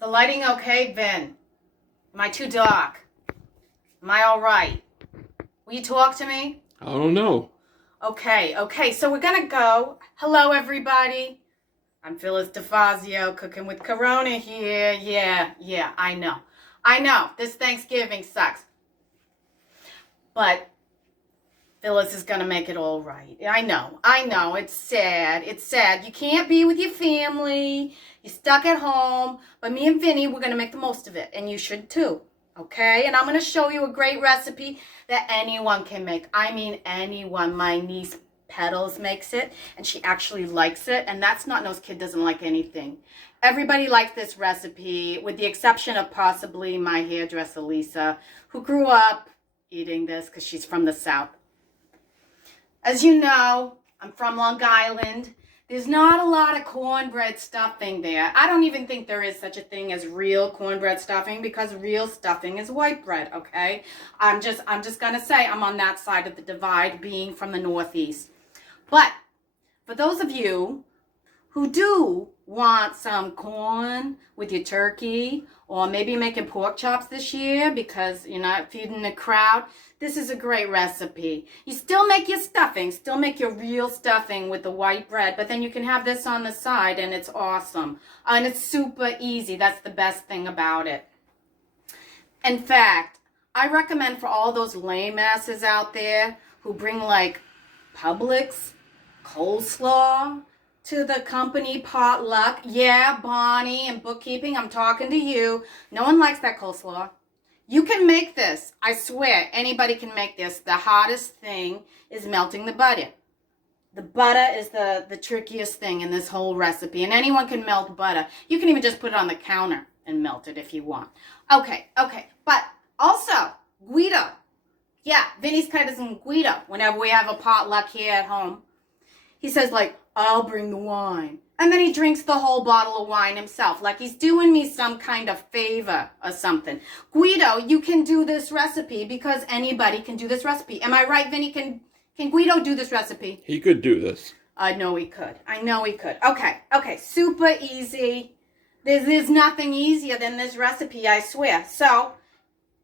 The lighting okay, Vin? Am I too dark? Am I all right? Will you talk to me? I don't know. Okay, so we're gonna go. Hello, everybody. I'm Phyllis DeFazio, cooking with Corona here. Yeah, I know, this Thanksgiving sucks. But Phyllis is gonna make it all right. I know, it's sad. You can't be with your family. You're stuck at home. But me and Vinny, we're gonna make the most of it. And you should too. Okay? And I'm gonna show you a great recipe that anyone can make. I mean anyone. My niece Petals makes it, and she actually likes it. And that's not no kid doesn't like anything. Everybody likes this recipe, with the exception of possibly my hairdresser Lisa, who grew up eating this because she's from the South. As you know, I'm from Long Island. There's not a lot of cornbread stuffing there. I don't even think there is such a thing as real cornbread stuffing, because real stuffing is white bread, okay? I'm just gonna say I'm on that side of the divide, being from the Northeast. But for those of you who do want some corn with your turkey, or maybe making pork chops this year because you're not feeding the crowd, this is a great recipe. You still make your stuffing, still make your real stuffing with the white bread, but then you can have this on the side and it's awesome. And it's super easy. That's the best thing about it. In fact, I recommend for all those lame asses out there who bring like Publix coleslaw to the company potluck. Yeah, Bonnie and bookkeeping, I'm talking to you. No one likes that coleslaw. You can make this. I swear, anybody can make this. The hardest thing is melting the butter. The butter is the trickiest thing in this whole recipe. And anyone can melt butter. You can even just put it on the counter and melt it if you want. Okay. But also, Guido. Yeah, Vinny's cousin Guido, whenever we have a potluck here at home, he says, like, I'll bring the wine. And then he drinks the whole bottle of wine himself, like he's doing me some kind of favor or something. Guido, you can do this recipe because anybody can do this recipe. Am I right, Vinny? Can Guido do this recipe? He could do this. I know he could. Okay, super easy. There's nothing easier than this recipe, I swear. So,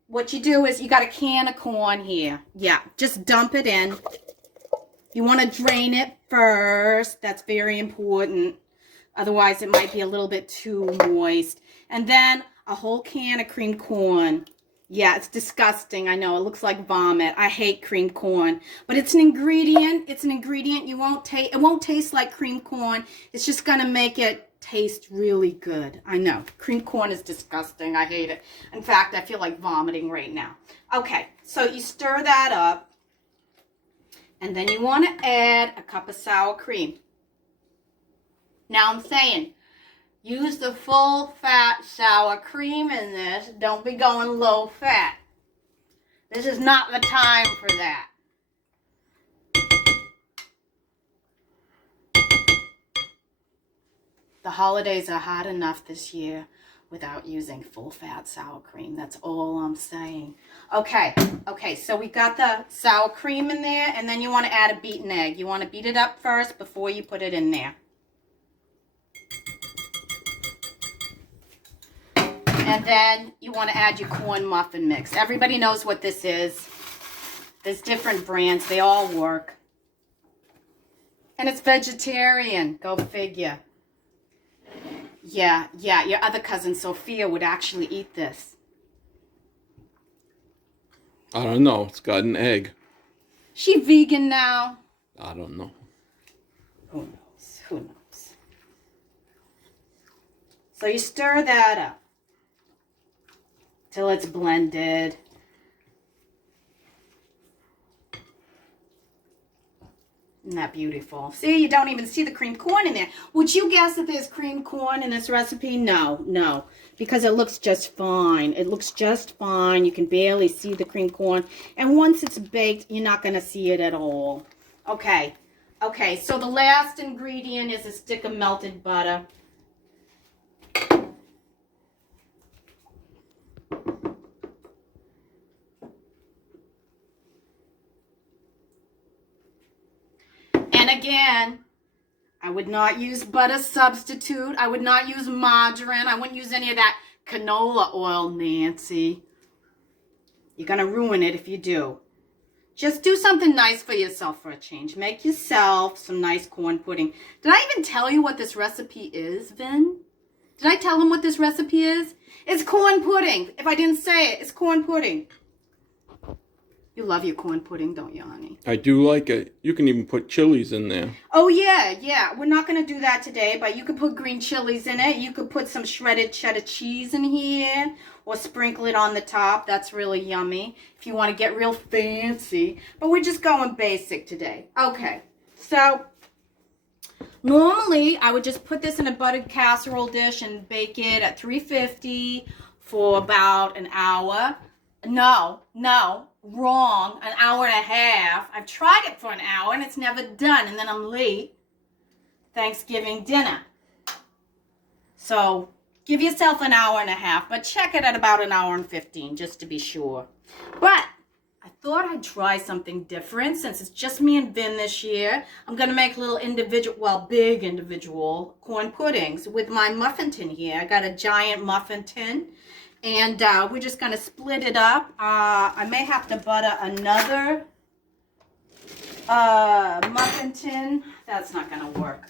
what you do is you got a can of corn here. Yeah, just dump it in. You want to drain it first. That's very important. Otherwise, it might be a little bit too moist. And then a whole can of creamed corn. Yeah, it's disgusting. I know, it looks like vomit. I hate creamed corn. But it's an ingredient. It won't taste like creamed corn. It's just going to make it taste really good. I know. Creamed corn is disgusting. I hate it. In fact, I feel like vomiting right now. Okay, so you stir that up. And then you want to add a cup of sour cream. Now I'm saying, use the full fat sour cream in this. Don't be going low fat. This is not the time for that. The holidays are hard enough this year without using full fat sour cream. That's all I'm saying. Okay, so we got the sour cream in there, and then you want to add a beaten egg. You want to beat it up first before you put it in there. And then you want to add your corn muffin mix. Everybody knows what this is. There's different brands. They all work. And it's vegetarian. Go figure. Yeah, your other cousin Sophia would actually eat this. I don't know. It's got an egg. She vegan now? I don't know. Who knows? So you stir that up till it's blended. Isn't that beautiful? See, you don't even see the creamed corn in there. Would you guess that there's creamed corn in this recipe? No, because it looks just fine. It looks just fine. You can barely see the creamed corn. And once it's baked, you're not going to see it at all. Okay, so the last ingredient is a stick of melted butter. And again, I would not use butter substitute. I would not use margarine. I wouldn't use any of that canola oil, Nancy. You're going to ruin it if you do. Just do something nice for yourself for a change. Make yourself some nice corn pudding. Did I even tell you what this recipe is, Vin? Did I tell him what this recipe is? It's corn pudding. If I didn't say it, it's corn pudding. You love your corn pudding, don't you, honey? I do like it. You can even put chilies in there. Oh, yeah. We're not going to do that today, but you could put green chilies in it. You could put some shredded cheddar cheese in here or sprinkle it on the top. That's really yummy if you want to get real fancy. But we're just going basic today. Okay, so normally I would just put this in a buttered casserole dish and bake it at 350 for about an hour. No, wrong, an hour and a half. I've tried it for an hour and it's never done, and then I'm late. Thanksgiving dinner. So give yourself an hour and a half, but check it at about an hour and 15 just to be sure. But I thought I'd try something different since it's just me and Vin this year. I'm going to make little big individual corn puddings with my muffin tin here. I got a giant muffin tin. And we're just going to split it up. I may have to butter another muffin tin. That's not going to work.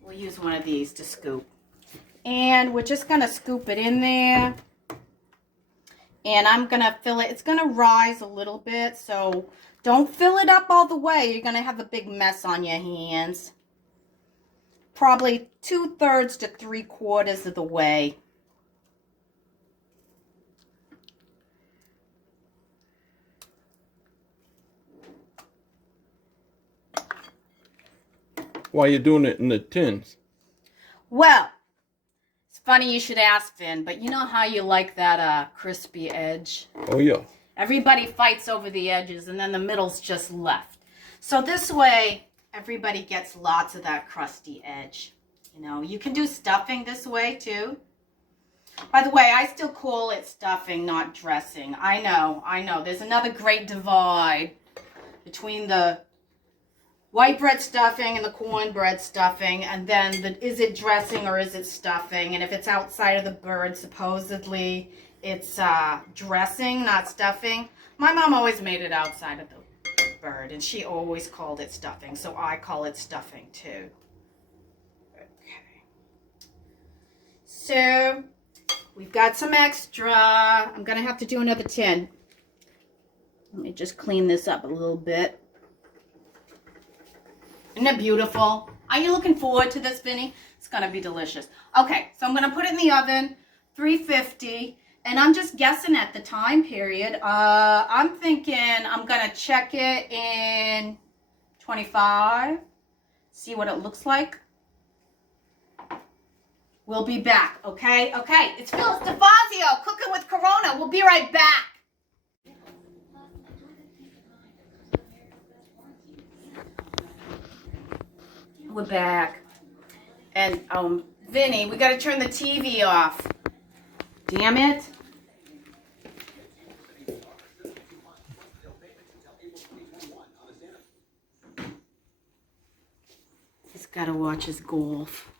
We'll use one of these to scoop. And we're just going to scoop it in there. And I'm going to fill it. It's going to rise a little bit. So don't fill it up all the way. You're going to have a big mess on your hands. Probably 2/3 to 3/4 of the way. Why are you doing it in the tins? Well, it's funny you should ask, Vin, but you know how you like that crispy edge? Oh, yeah. Everybody fights over the edges, and then the middle's just left. So this way, everybody gets lots of that crusty edge. You know, you can do stuffing this way too. By the way, I still call it stuffing, not dressing. I know. There's another great divide between the white bread stuffing and the cornbread stuffing, and then is it dressing or is it stuffing? And if it's outside of the bird, supposedly it's dressing, not stuffing. My mom always made it outside of the bird, and she always called it stuffing, so I call it stuffing too. Okay. So we've got some extra. I'm gonna have to do another tin. Let me just clean this up a little bit. Isn't it beautiful? Are you looking forward to this, Vinny? It's gonna be delicious. Okay, so I'm gonna put it in the oven, 350. And I'm just guessing at the time period. I'm thinking I'm going to check it in 25. See what it looks like. We'll be back, okay? Okay, it's Phyllis DeFazio, Cooking with Corona. We'll be right back. We're back. And, Vinny, we got to turn the TV off. Damn it. He's got to watch his golf.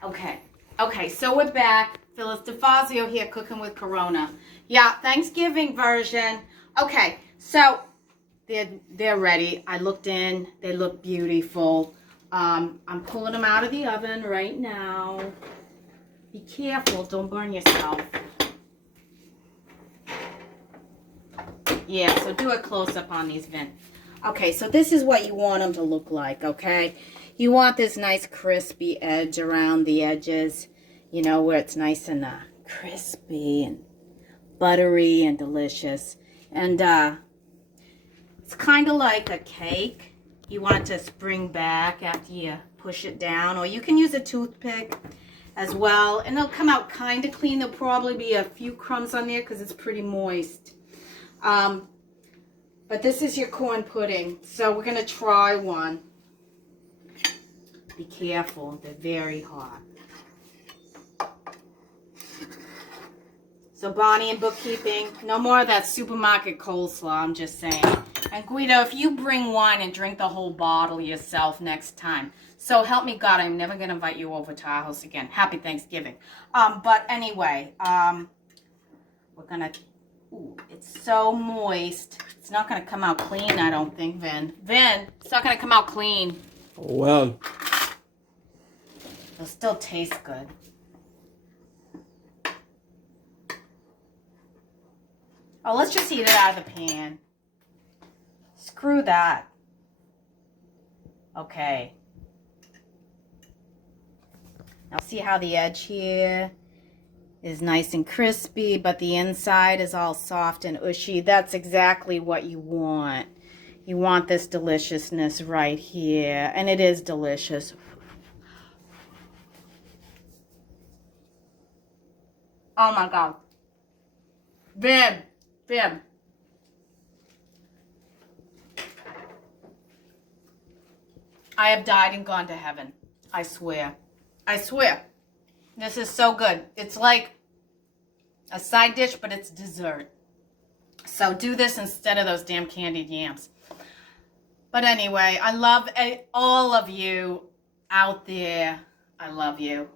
Okay, so we're back. Phyllis DeFazio here, Cooking with Corona. Yeah, Thanksgiving version. Okay, so they're ready. I looked in. They look beautiful. I'm pulling them out of the oven right now. Be careful, don't burn yourself. Yeah, so do a close-up on these, Vin. Okay, so this is what you want them to look like, okay? You want this nice crispy edge around the edges, you know, where it's nice and crispy and buttery and delicious. And it's kind of like a cake. You want it to spring back after you push it down, or you can use a toothpick as well, and they'll come out kind of clean. There'll probably be a few crumbs on there because it's pretty moist. But this is your corn pudding, so we're going to try one. Be careful, they're very hot. So Bonnie and bookkeeping, no more of that supermarket coleslaw, I'm just saying. And Guido, if you bring wine and drink the whole bottle yourself next time. So help me God, I'm never going to invite you over to our house again. Happy Thanksgiving. But anyway, we're going to, ooh, it's so moist. It's not going to come out clean, I don't think, Vin. Vin, it's not going to come out clean. Oh, well. It'll still taste good. Oh, let's just eat it out of the pan. Screw that. Okay. Now see how the edge here is nice and crispy, but the inside is all soft and ushy. That's exactly what you want. You want this deliciousness right here, and it is delicious. Oh my God. Vim. I have died and gone to heaven. I swear. I swear. This is so good. It's like a side dish, but it's dessert. So do this instead of those damn candied yams. But anyway, I love all of you out there. I love you.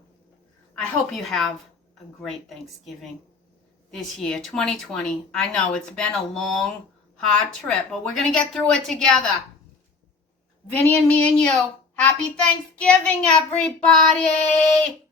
I hope you have a great Thanksgiving this year, 2020. I know it's been a long, hard trip, but we're going to get through it together. Vinny and me and you. Happy Thanksgiving, everybody!